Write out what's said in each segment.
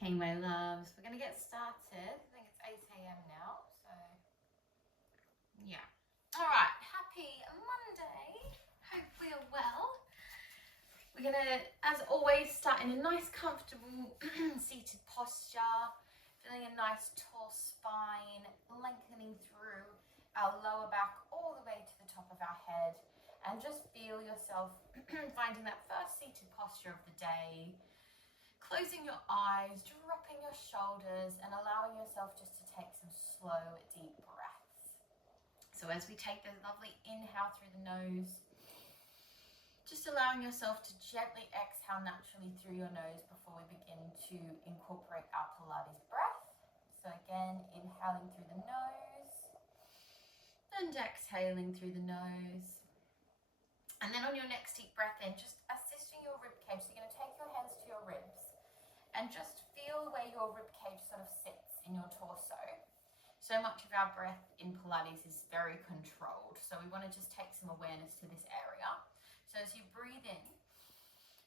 Okay, my loves, we're going to get started. I think it's 8 a.m. now, so yeah. All right, happy Monday. Hope we are well. We're going to, as always, start in a nice, comfortable seated posture, feeling a nice tall spine, lengthening through our lower back all the way to the top of our head, and just feel yourself finding that first seated posture of the day. Closing your eyes, dropping your shoulders, and allowing yourself just to take some slow, deep breaths. So as we take the lovely inhale through the nose, just allowing yourself to gently exhale naturally through your nose before we begin to incorporate our Pilates breath. So again, inhaling through the nose and exhaling through the nose. And then on your next deep breath in, just assisting your rib cage. So you're going to take your hands to your ribs and just feel where your rib cage sort of sits in your torso. So much of our breath in Pilates is very controlled. So we want to just take some awareness to this area. So as you breathe in,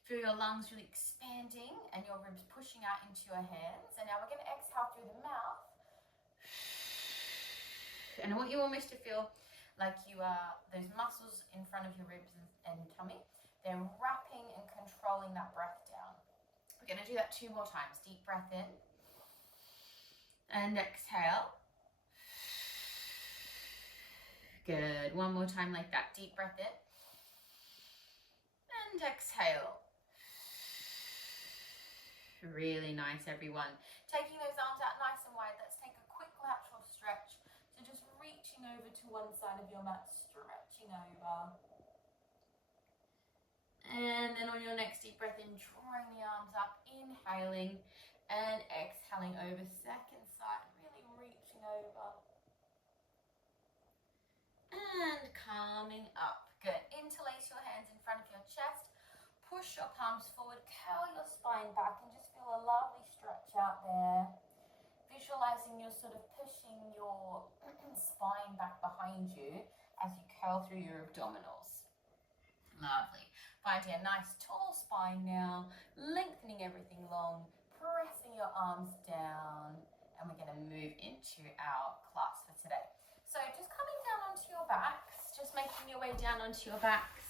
feel your lungs really expanding and your ribs pushing out into your hands. And now we're going to exhale through the mouth. And I want you almost to feel like you are, those muscles in front of your ribs and tummy, they're wrapping and controlling that breath down. We're going to do that 2 more times. Deep breath in and exhale. Good. 1 more time like that. Deep breath in and exhale. Really nice, everyone. Taking those arms out nice and wide. Let's take a quick lateral stretch. So just reaching over to one side of your mat, stretching over. And then on your next deep breath in, drawing the arms up, inhaling and exhaling over. Second side, really reaching over. And calming up. Good. Interlace your hands in front of your chest. Push your palms forward, curl your spine back and just feel a lovely stretch out there. Visualizing you're sort of pushing your spine back behind you as you curl through your abdominals. Lovely. Finding a nice tall spine now, lengthening everything long, pressing your arms down, and we're going to move into our class for today. So just coming down onto your backs, just making your way down onto your backs.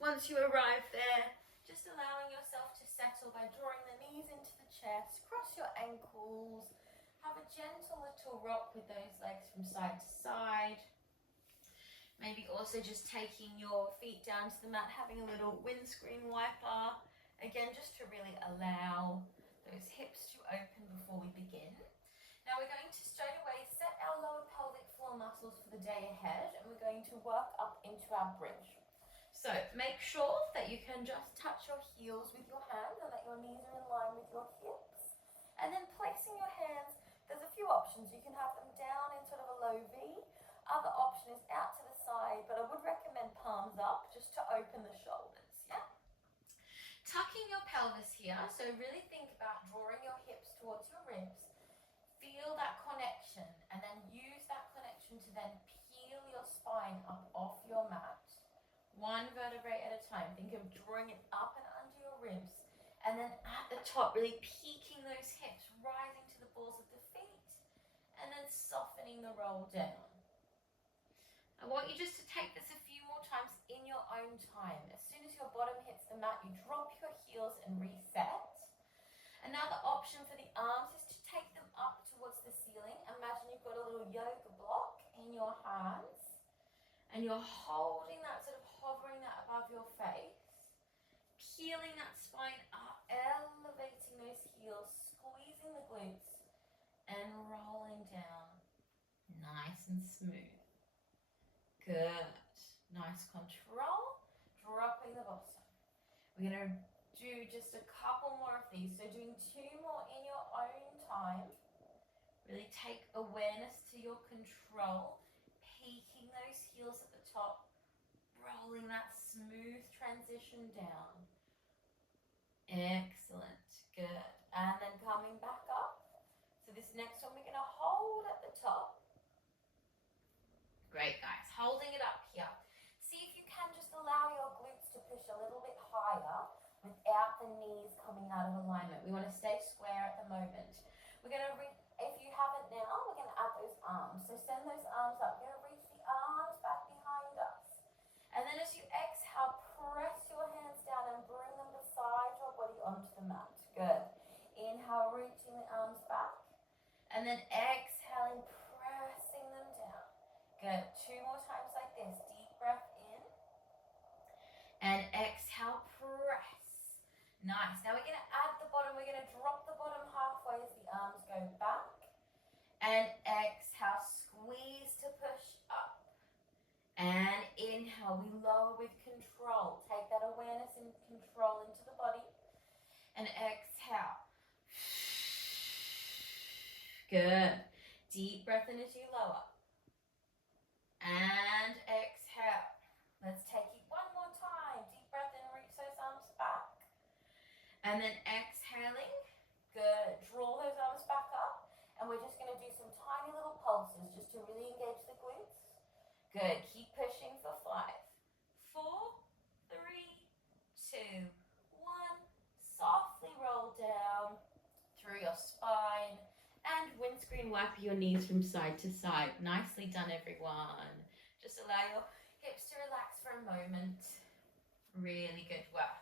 Once you arrive there, just allowing yourself to settle by drawing the knees into the chest, cross your ankles, have a gentle little rock with those legs from side to side. Maybe also just taking your feet down to the mat, having a little windscreen wiper. Again, just to really allow those hips to open before we begin. Now we're going to straight away set our lower pelvic floor muscles for the day ahead, and we're going to work up into our bridge. So make sure that you can just touch your heels with your hands and that your knees are in line with your hips. And then placing your hands, there's a few options. You can have them down in sort of a low V. Other option is out to the side, but I would recommend palms up just to open the shoulders, yeah? Tucking your pelvis here, so really think about drawing your hips towards your ribs. Feel that connection and then use that connection to then peel your spine up off your mat. 1 vertebrae at a time. Think of drawing it up and under your ribs. And then at the top, really peaking those hips, rising to the balls of the feet. And then softening the roll down. I want you just to take this a few more times in your own time. As soon as your bottom hits the mat, you drop your heels and reset. Another option for the arms is to take them up towards the ceiling. Imagine you've got a little yoga block in your hands. And you're holding that, sort of hovering that above your face. Peeling that spine up, elevating those heels, squeezing the glutes, and rolling down. Nice and smooth. Good. Nice control. Dropping the bottom. We're going to do just a couple more of these. So doing 2 more in your own time. Really take awareness to your control. Peeking those heels at the top. Rolling that smooth transition down. Excellent. Good. And then coming back up. So this next one we're going to hold at the top. Great, guys. Holding it up here. See if you can just allow your glutes to push a little bit higher without without the knees coming out of alignment. We want to stay square at the moment. We're going to, if you haven't now, we're going to add those arms. So send those arms up. You're going to reach the arms back behind us. And then as you exhale, press your hands down and bring them beside your body onto the mat. Good. Inhale, reaching the arms back. And then exhaling, pressing them down. Good. 2 more times like this. Deep breath in. And exhale, press. Nice. Now we're going to add the bottom. We're going to drop the bottom halfway as the arms go back. And exhale, squeeze to push up. And inhale, we lower with control. Take that awareness and control into the body. And exhale. Good. Deep breath in as you lower. And exhale. Let's take it one more time. Deep breath in, reach those arms back. And then exhaling. Good. Draw those arms back up. And we're just going to do some tiny little pulses just to really engage the glutes. Good. Keep pushing for 5, 4, 3, 2, 1. Softly roll down through your spine. And windscreen wipe your knees from side to side. Nicely done, everyone. Just allow your hips to relax for a moment. Really good work.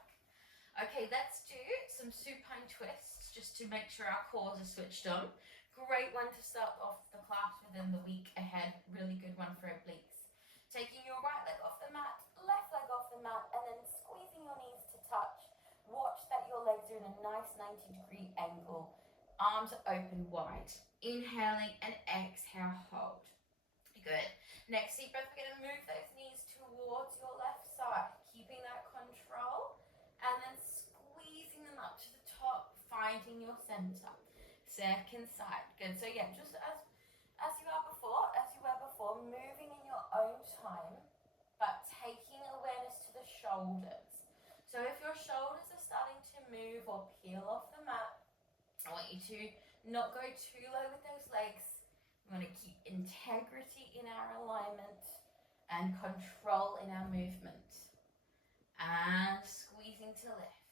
Okay, let's do some supine twists just to make sure our cores are switched on. Great one to start off the class within the week ahead. Really good one for obliques. Taking your right leg off the mat, left leg off the mat, and then squeezing your knees to touch. Watch that your legs are in a nice 90-degree angle. Arms are open wide. Inhaling and exhale, hold. Good. Next deep breath, we're going to move those knees towards your left side, keeping that control, and then squeezing them up to the top, finding your center. Second side. Good. So yeah, just as you were before, moving in your own time, but taking awareness to the shoulders. So if your shoulders are starting to move or peel off the mat, I want you to not go too low with those legs. We want to keep integrity in our alignment and control in our movement. And squeezing to lift.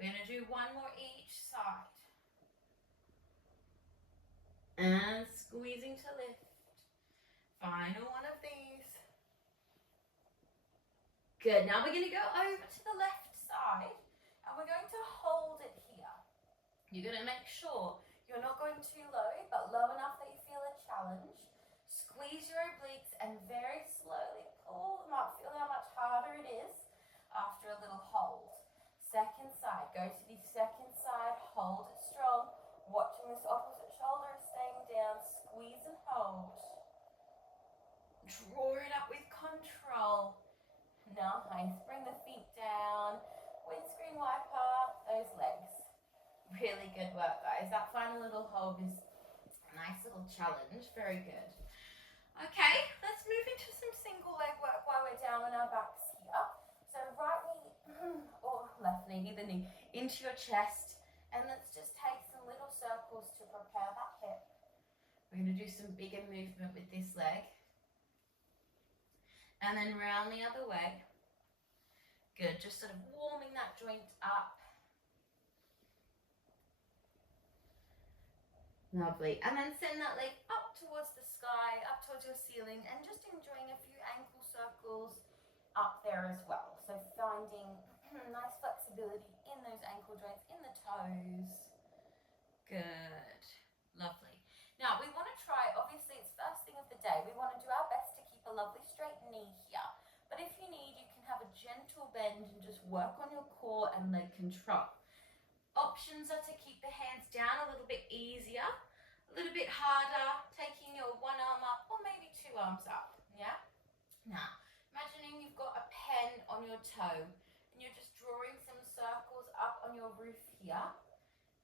We're going to do one more each side. And squeezing to lift. Final one of these. Good. Now we're going to go over to the left side and we're going to hold it here. You're going to make sure you're not going too low, but low enough that you feel a challenge. Squeeze your obliques and very slowly pull them up. Feel how much harder it is after a little hold. Second side. Go to the second side. Hold it strong. Watching this opposite shoulder staying down. Squeeze and hold. Draw it up with control. Nice. Bring the feet down. Windscreen wiper those legs. Really good work, guys. That final little hold is a nice little challenge. Very good. Okay, let's move into some single leg work while we're down on our backs here. So right knee or left knee, either knee, into your chest. And let's just take some little circles to prepare that hip. We're going to do some bigger movement with this leg. And then round the other way. Good, just sort of warming that joint up. Lovely. And then send that leg up towards the sky, up towards your ceiling, and just enjoying a few ankle circles up there as well. So finding nice flexibility in those ankle joints, in the toes. Good. Lovely. Now we want to try, obviously it's first thing of the day, we want to do our best to keep a lovely straight knee here. But if you need, you can have a gentle bend and just work on your core and leg control. Options are to keep the hands down a little bit easier, a little bit harder, taking your one arm up or maybe 2 arms up, yeah? Now, imagining you've got a pen on your toe and you're just drawing some circles up on your roof here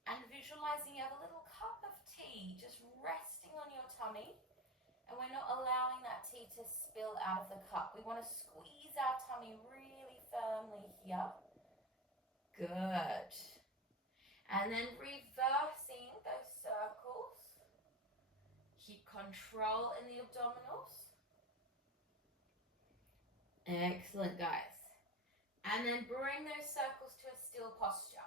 and visualizing you have a little cup of tea just resting on your tummy and we're not allowing that tea to spill out of the cup. We want to squeeze our tummy really firmly here. Good. And then reversing those circles. Keep control in the abdominals. Excellent, guys. And then bring those circles to a still posture.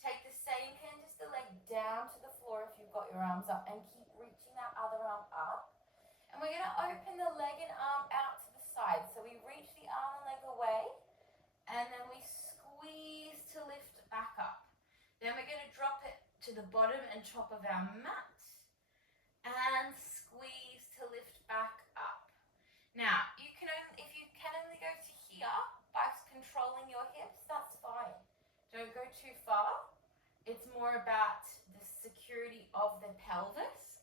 Take the same hand as the leg down to the floor if you've got your arms up, and keep reaching that other arm up. And we're going to open the leg and arm out to the side. So we reach the arm and leg away, and then we squeeze to lift back up. Then we're going to drop it to the bottom and top of our mat, and squeeze to lift back up. Now, if you can only go to here by controlling your hips, that's fine. Don't go too far. It's more about the security of the pelvis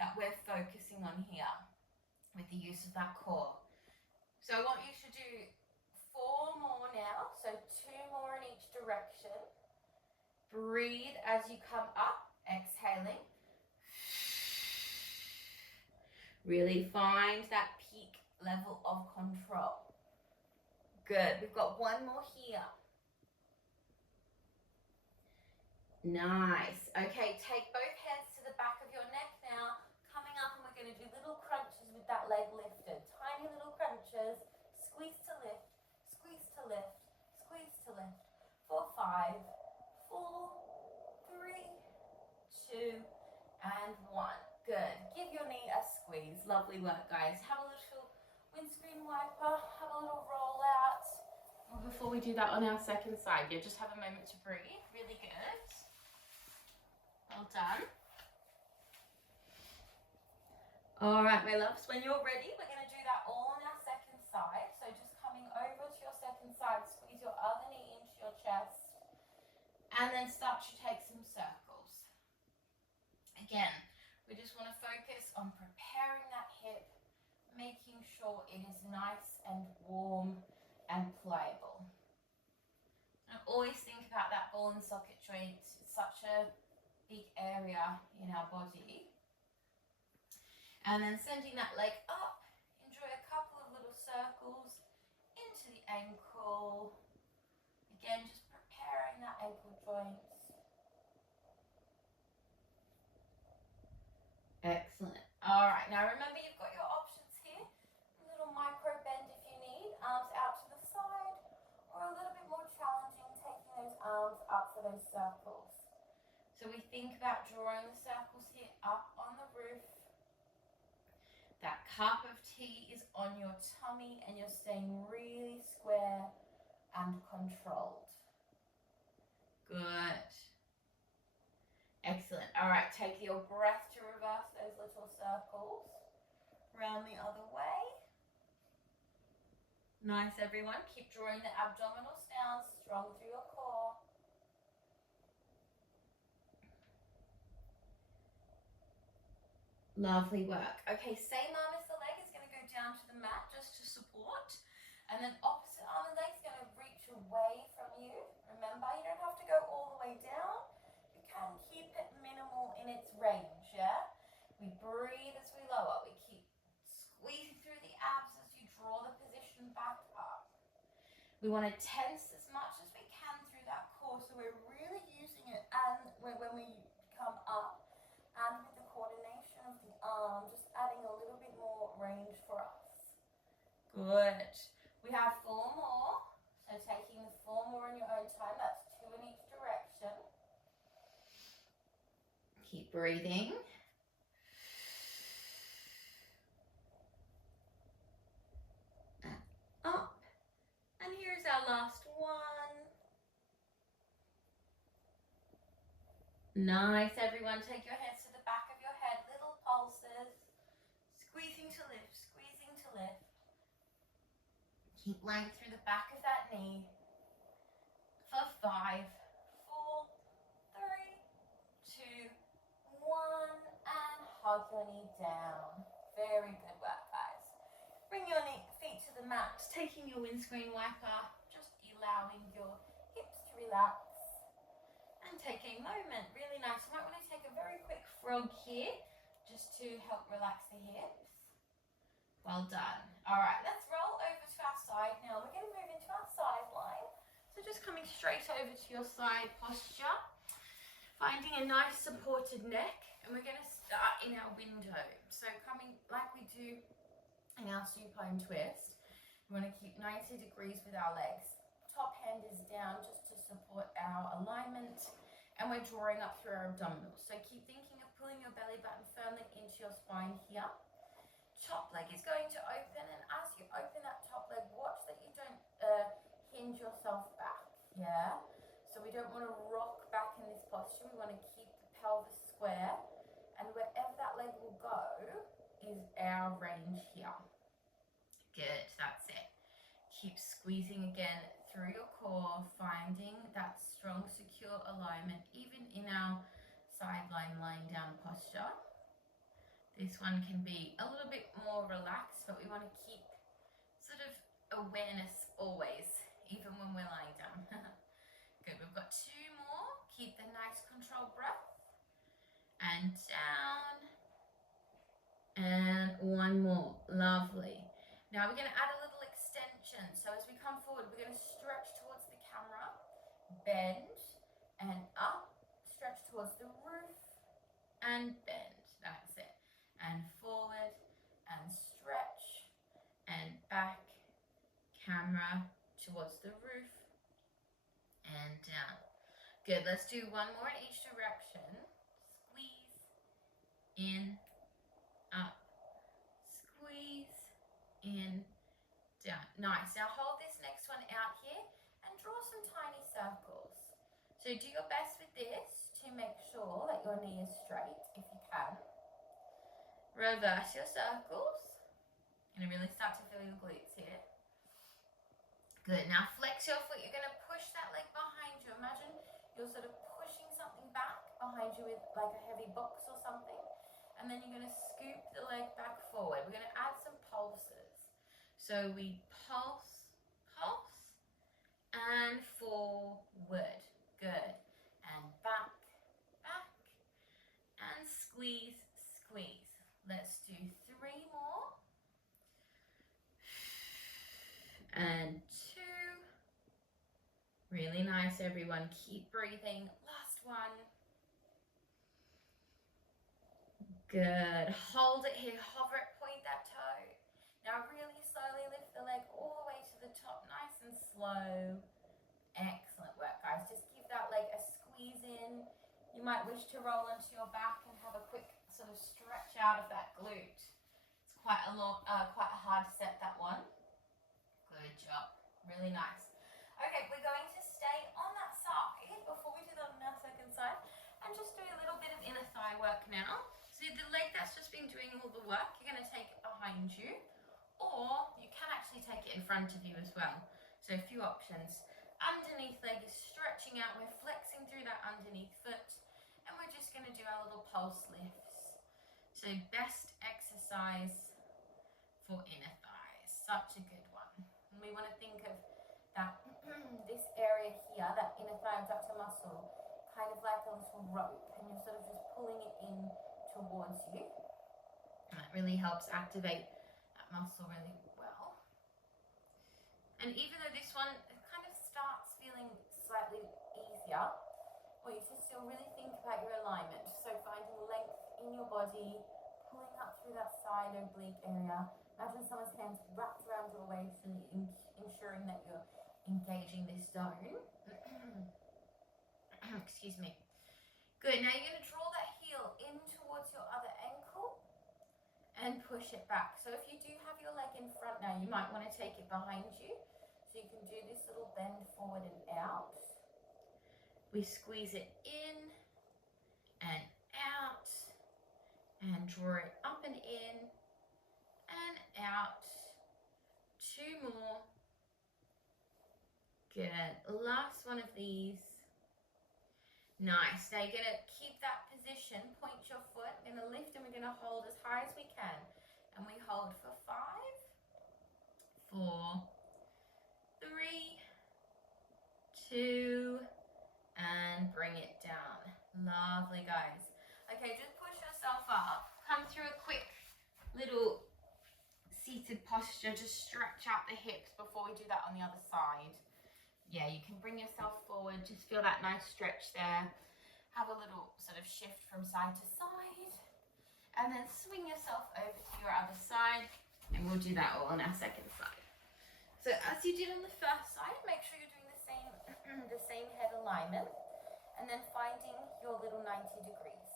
that we're focusing on here with the use of that core. So I want you to do 4 more now, so 2 more in each direction. Breathe as you come up, exhaling. Really find that peak level of control. Good. We've got 1 more here. Nice. Okay, take both hands to the back of your neck now. Coming up, and we're going to do little crunches with that leg lifted. Tiny little crunches. Squeeze to lift, squeeze to lift, squeeze to lift. For 5, 4, 3, 2, and 1. Good. Give your knee a squeeze. Lovely work, guys. Have a little windscreen wiper. Have a little roll out. Well, before we do that on our second side, yeah, just have a moment to breathe. Really good. Well done. All right, my loves. When you're ready, we're going to do that all on our second side. So just coming over to your second side, squeeze your other knee into your chest, and then start to take some circles. Again, we just want to focus on preparing that hip, making sure it is nice and warm and pliable. And always think about that ball and socket joint. It's such a big area in our body. And then sending that leg up, enjoy a couple of little circles into the ankle. Again, just preparing that ankle joint. Excellent. All right, now remember you've got your options here. A little micro bend if you need, arms out to the side, or a little bit more challenging, taking those arms up for those circles. So we think about drawing the circles here up on the roof. That cup of tea is on your tummy and you're staying really square and controlled. Good. Excellent. All right, take your breath to reverse those little circles. Round the other way. Nice, everyone. Keep drawing the abdominals down, strong through your core. Lovely work. Okay, same arm as the leg is going to go down to the mat just to support. And then opposite arm and leg is going to reach away from you. Remember, you don't have to go all the way down. You can keep it minimal in its range, yeah? We breathe as we lower. We keep squeezing through the abs as you draw the position back up. We want to tense as much as we can through that core, so we're really using it and when we come up. And with the coordination of the arm, just adding a little bit more range for us. Good. We have 4 more. So taking the 4 more in your own time, that's 2 in each direction. Keep breathing. And up. And here's our last one. Nice, everyone. Take your hands to the back of your head, little pulses. Squeezing to lift, squeezing to lift. Keep length through the back of that knee. For 5, 4, 3, 2, 1, and hug your knee down. Very good work, guys. Bring your feet to the mat, taking your windscreen wiper, just allowing your hips to relax. And take a moment, really nice. You might want to take a very quick frog here, just to help relax the hips. Well done. All right, let's roll over to our side now. We're going to move into our side line. So just coming straight over to your side posture, finding a nice supported neck, and we're going to start in our window. So coming like we do in our supine twist, we want to keep 90 degrees with our legs. Top support our alignment, and we're drawing up through our abdominals. So keep thinking of pulling your belly button firmly into your spine here. Top leg is going to open, and as you open that top leg, watch that you don't hinge yourself back, yeah? So we don't want to rock back in this posture. We want to keep the pelvis square, and wherever that leg will go is our range here. Good, that's it. Keep squeezing again through your core, finding that strong, secure alignment, even in our sideline lying down posture. This one can be a little bit more relaxed, but we want to keep sort of awareness always, even when we're lying down. Good, we've got 2 more. Keep the nice controlled breath. And down. And 1 more. Lovely. Now we're going to add a little extension. So as we come forward, we're going to stretch towards the camera, bend and up, stretch towards the roof and bend. That's it. And forward and stretch and back, camera towards the roof and down. Good, let's do 1 more in each direction. Squeeze, in, up, squeeze, in, down. Nice. Now hold this next one out here and draw some tiny circles. So do your best with this to make sure that your knee is straight if you can. Reverse your circles. You're going to really start to feel your glutes here. Good. Now flex your foot. You're going to push that leg behind you. Imagine you're sort of pushing something back behind you with like a heavy box or something. And then you're going to scoop the leg back forward. We're going to add some pulses. So we pulse, pulse, and forward. Good. And back, back, and squeeze, squeeze. Let's do 3 more. And 2. Really nice, everyone. Keep breathing. Last one. Good. Hold it here. Hover it, point that toe. Now really slowly lift the leg all the way to the top, nice and slow. Excellent work, guys. Just give that leg a squeeze in. You might wish to roll onto your back and have a quick sort of stretch out of that glute. It's quite a hard set, that one. Good job. Really nice. Okay, we're going to stay on that side before we do that on our second side and just do a little bit of inner thigh work now. So the leg that's just been doing all the work, you're going to take it behind you, or you can actually take it in front of you as well. So a few options. Underneath leg is stretching out. We're flexing through that underneath foot, and we're just going to do our little pulse lifts. So best exercise for inner thighs. Such a good one. And we want to think of that this area here, that inner thigh abductor muscle, kind of like a little rope, and you're sort of just pulling it in towards you. And that really helps activate that muscle really well. And even though this one kind of starts feeling slightly easier, well, you should still really think about your alignment. So finding length in your body, pulling up through that side oblique area. Imagine someone's hands wrapped around your waist and ensuring that you're engaging this zone. Excuse me. Good. Now you're going to draw that heel in towards your other ankle and push it back. So if you do have your leg in front now, you might want to take it behind you. So you can do this little bend forward and out. We squeeze it in and out and draw it up and in and out. 2 more. Good. Last one of these. Nice. Now you're going to keep that position. Point your foot. We're going to lift and we're going to hold as high as we can. And we hold for 5, 4, 3, 2, and bring it down. Lovely, guys. Okay, just push yourself up. Come through a quick little seated posture. Just stretch out the hips before we do that on the other side. Yeah, you can bring yourself forward. Just feel that nice stretch there. Have a little sort of shift from side to side. And then swing yourself over to your other side. And we'll do that all on our second side. So as you did on the first side, make sure you're doing the same the same head alignment, and then finding your little 90 degrees.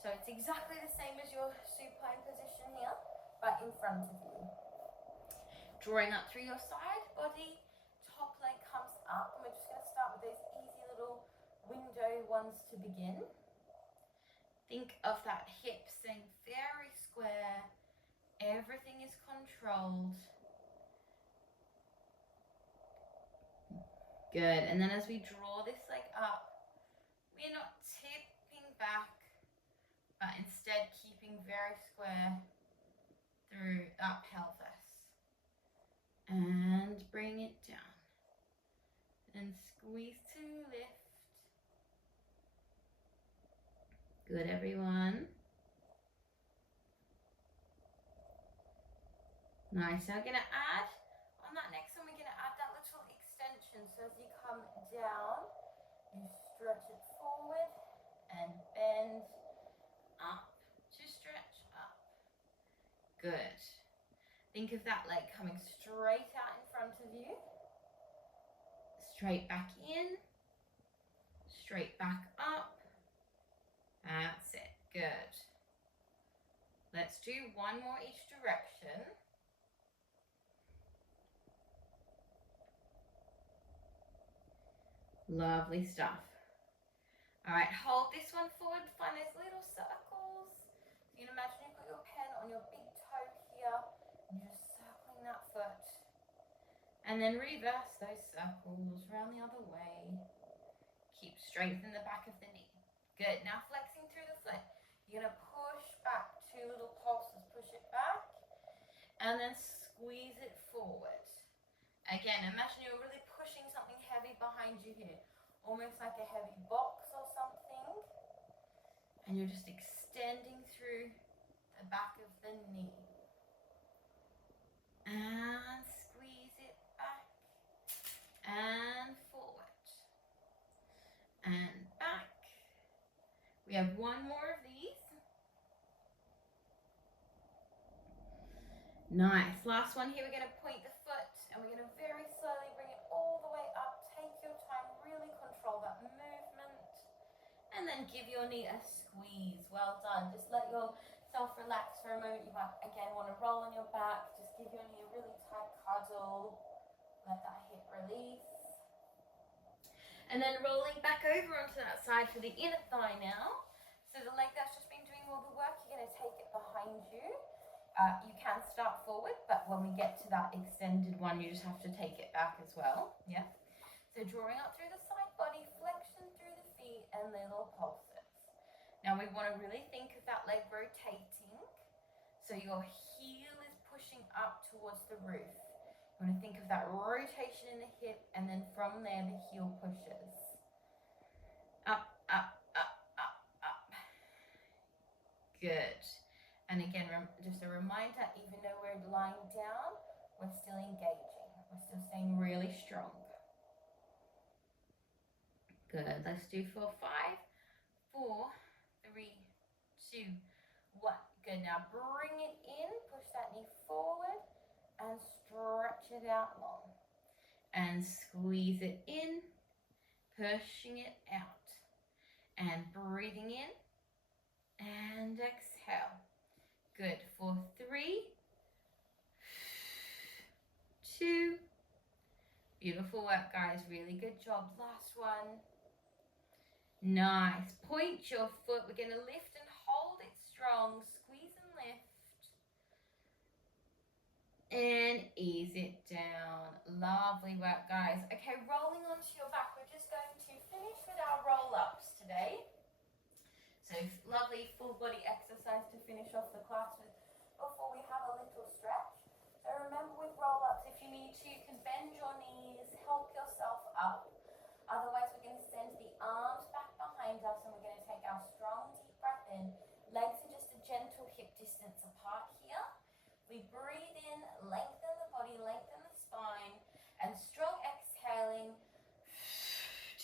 So it's exactly the same as your supine position here, but in front of you. Drawing up through your side body, top leg comes up, and we're just going to start with those easy little window ones to begin. Think of that hip staying very square. Everything is controlled. Good. And then as we draw this leg up, we're not tipping back, but instead keeping very square through that pelvis. And bring it down. And squeeze to lift. Good, everyone. Nice. Now we're going to add, on that next one, we're going to add that little extension. So as you come down, you stretch it forward and bend up to stretch up. Good. Think of that leg coming straight out in front of you. Straight back in. Straight back up. That's it. Good. Let's do one more each direction. Lovely stuff. All right, hold this one forward. Find those little circles. You can imagine you've got your pen on your big toe here, and you're just circling that foot. And then reverse those circles around the other way. Keep straight in the back of the knee. Good. Now flexing through the foot. You're going to push back, 2 little pulses. Push it back, and then squeeze it forward. Again, imagine you're really pushing something heavy behind you here, almost like a heavy box or something, and you're just extending through the back of the knee. And squeeze it back, and forward, and back. We have one more of these. Nice. Last one here, we're going to point the foot and we're going to very slowly bring it all the way up. Take your time, really control that movement. And then give your knee a squeeze. Well done. Just let yourself relax for a moment. You might again want to roll on your back. Just give your knee a really tight cuddle. Let that hip release. And then rolling back over onto that side for the inner thigh now. So the leg that's just been doing all the work, you're going to take it behind you. You can start forward, but when we get to that extended one, you just have to take it back as well. Yeah. So drawing up through the side body, flexion through the feet, and little pulses. Now we want to really think of that leg rotating. So your heel is pushing up towards the roof. You want to think of that rotation in the hip, and then from there the heel pushes. Up, up, up, up, up. Good. And again, just a reminder, even though we're lying down, we're still engaging. We're still staying really strong. Good. Let's do for 5, 4, 3, 2, 1. Good. Now bring it in. Push that knee forward and stretch it out long. And squeeze it in, pushing it out. And breathing in and exhale. Good. For 3, 2. Beautiful work, guys. Really good job. Last one. Nice. Point your foot. We're going to lift and hold it strong. Squeeze and lift. And ease it down. Lovely work, guys. Okay, rolling onto your back. We're just going to finish with our roll-ups today. So lovely full body exercise to finish off the class with before we have a little stretch. So remember with roll-ups, if you need to, you can bend your knees, help yourself up. Otherwise, we're going to send the arms back behind us and we're going to take our strong deep breath in. Legs are just a gentle hip distance apart here. We breathe in, lengthen the body, lengthen the spine, and strong exhaling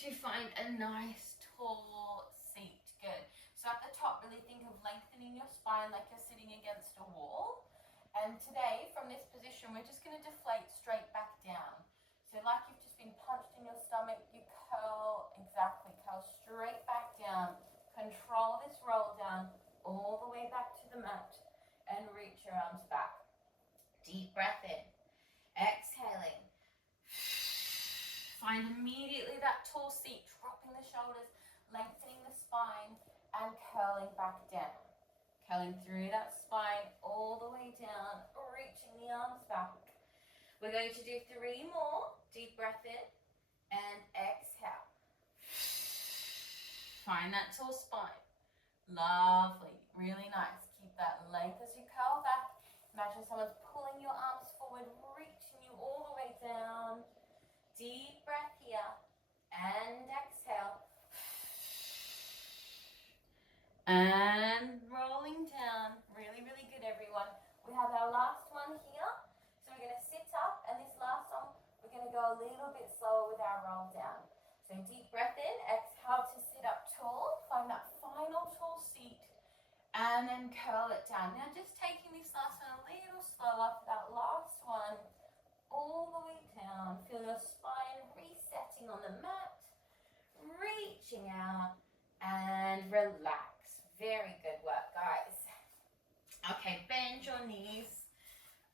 to find a nice tall seat. Good. So at the top, really think of lengthening your spine like you're sitting against a wall. And today, from this position, we're just going to deflate straight back down. So like you've just been punched in your stomach, you curl tall seat, dropping the shoulders, lengthening the spine, and curling back down. Curling through that spine all the way down, reaching the arms back. We're going to do 3 more. Deep breath in and exhale. Find that tall spine. Lovely, really nice. Keep that length as you curl back. Imagine someone's pulling your arms forward, reaching you all the way down. Deep breath here and exhale. And rolling down. Really, really good, everyone. We have our last one here. So we're going to sit up, and this last one, we're going to go a little bit slower with our roll down. So deep breath in, exhale to sit up tall. Find that final tall seat. And then curl it down. Now just taking this last one a little slower for that last one. All the way down. Feel your spine resetting on the mat. Reaching out. And relax. Very good work, guys. Okay, bend your knees.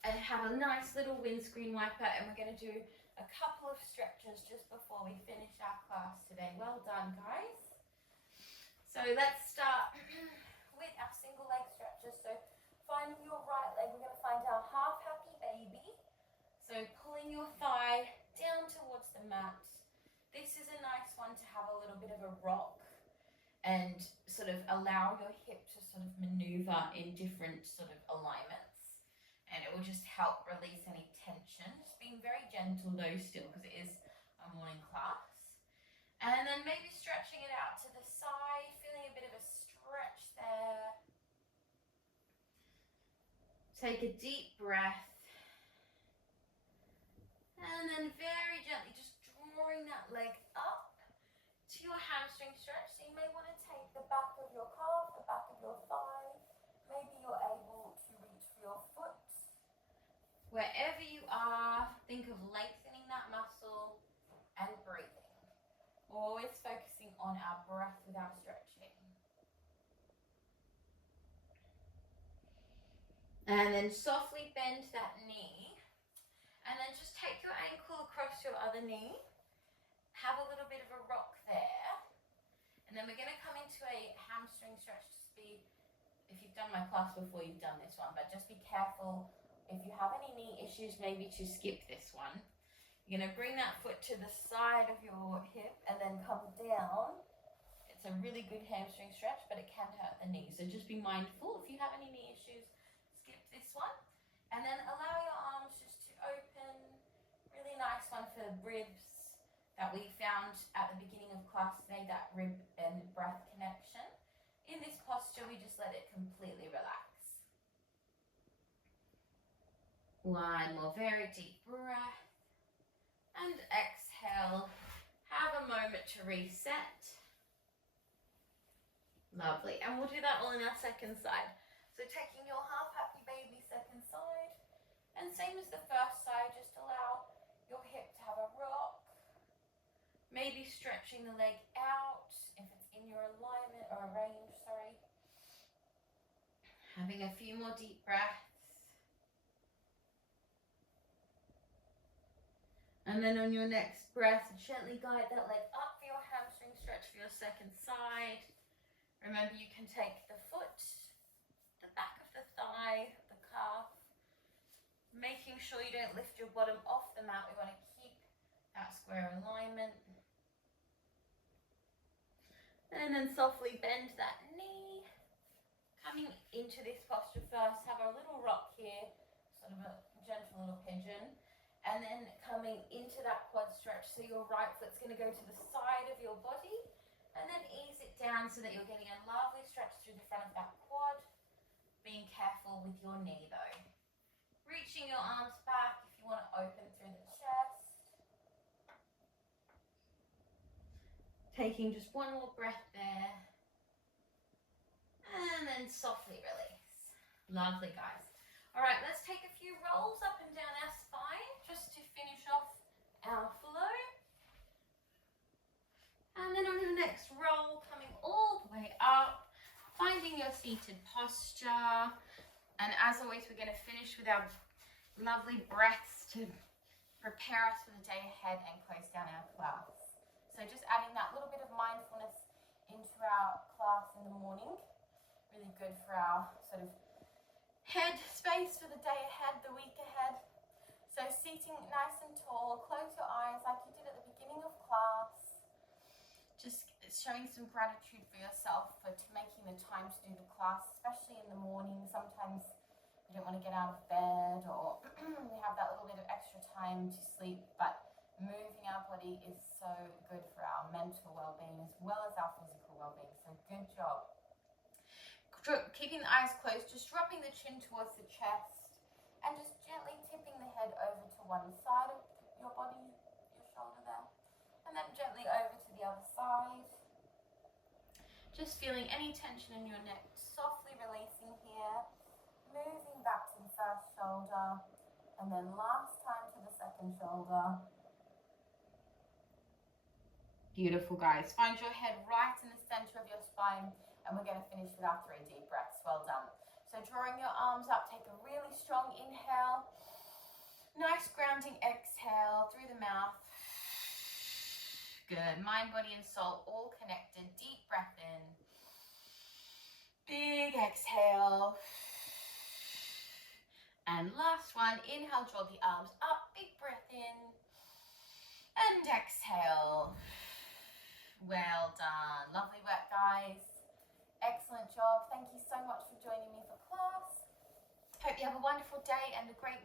And have a nice little windscreen wiper. And we're going to do a couple of stretches just before we finish our class today. Well done, guys. So let's start with our single leg stretches. So find your right leg, we're going to find our half happy baby. So pulling your thigh down towards the mat. This is a nice one to have a little bit of a rock and sort of allow your hip to sort of maneuver in different sort of alignments. And it will just help release any tension. Just being very gentle though still, because it is a morning class. And then maybe stretching it out to the side, feeling a bit of a stretch there. Take a deep breath. And then very gently just drawing that leg up to your hamstring stretch. So you may want to take the back of your calf, the back of your thigh. Maybe you're able to reach for your foot. Wherever you are, think of lengthening that muscle and breathing. Always focusing on our breath with our stretching. And then softly bend that knee. And then just take your ankle across your other knee. Have a little bit of a rock there. And then we're going to come into a hamstring stretch. Just be, if you've done my class before, you've done this one. But just be careful. If you have any knee issues, maybe to skip this one. You're going to bring that foot to the side of your hip and then come down. It's a really good hamstring stretch, but it can hurt the knee. So just be mindful. If you have any knee issues, skip this one. And then allow your arms just to open. Really nice one for the ribs that we found at the beginning of class today, that rib and breath connection. In this posture, we just let it completely relax. One more very deep breath. And exhale. Have a moment to reset. Lovely. And we'll do that all in our second side. So taking your half happy baby second side. And same as the first side, just allow your hip to have a rock. Maybe stretching the leg out if it's in your alignment or a range, sorry. Having a few more deep breaths. And then on your next breath, gently guide that leg up for your hamstring stretch for your second side. Remember, you can take the foot, the back of the thigh, the calf, making sure you don't lift your bottom off the mat. We want to keep that square alignment. And then softly bend that knee. Coming into this posture first, have a little rock here, sort of a gentle little pigeon. And then coming into that quad stretch, so your right foot's going to go to the side of your body, and then ease it down so that you're getting a lovely stretch through the front of that quad. Being careful with your knee though. Reaching your arms back if you want to open through the chest. Taking just one more breath there. And then softly release. Lovely, guys. All right, let's take a few rolls up and down our spine just to finish off our flow. And then on your next roll, coming all the way up, finding your seated posture. And as always, we're going to finish with our lovely breaths to prepare us for the day ahead and close down our class. So just adding that little bit of mindfulness into our class in the morning. Really good for our sort of head space for the day ahead, the week ahead. So seating nice and tall, close your eyes like you did at the beginning of class. Just showing some gratitude for yourself for making the time to do the class, especially in the morning. Sometimes we don't want to get out of bed, or we have that little bit of extra time to sleep, but moving our body is so good for our mental well-being as well as our physical well-being. So good job. Keeping the eyes closed, just dropping the chin towards the chest and just gently tipping the head over to one side of your body, your shoulder there, and then gently over to the other side. Just feeling any tension in your neck, softly releasing here, moving back to the first shoulder, and then last time to the second shoulder. Beautiful, guys. Find your head right in the center of your spine, and we're going to finish with our 3 deep breaths. Well done. So drawing your arms up, take a really strong inhale. Nice grounding exhale through the mouth. Good. Mind, body, and soul all connected. Deep breath in. Big exhale. And last one, inhale, draw the arms up. Big breath in. And exhale. Well done. Lovely work, guys. Excellent job. Thank you so much for joining me for class. Hope you have a wonderful day and a great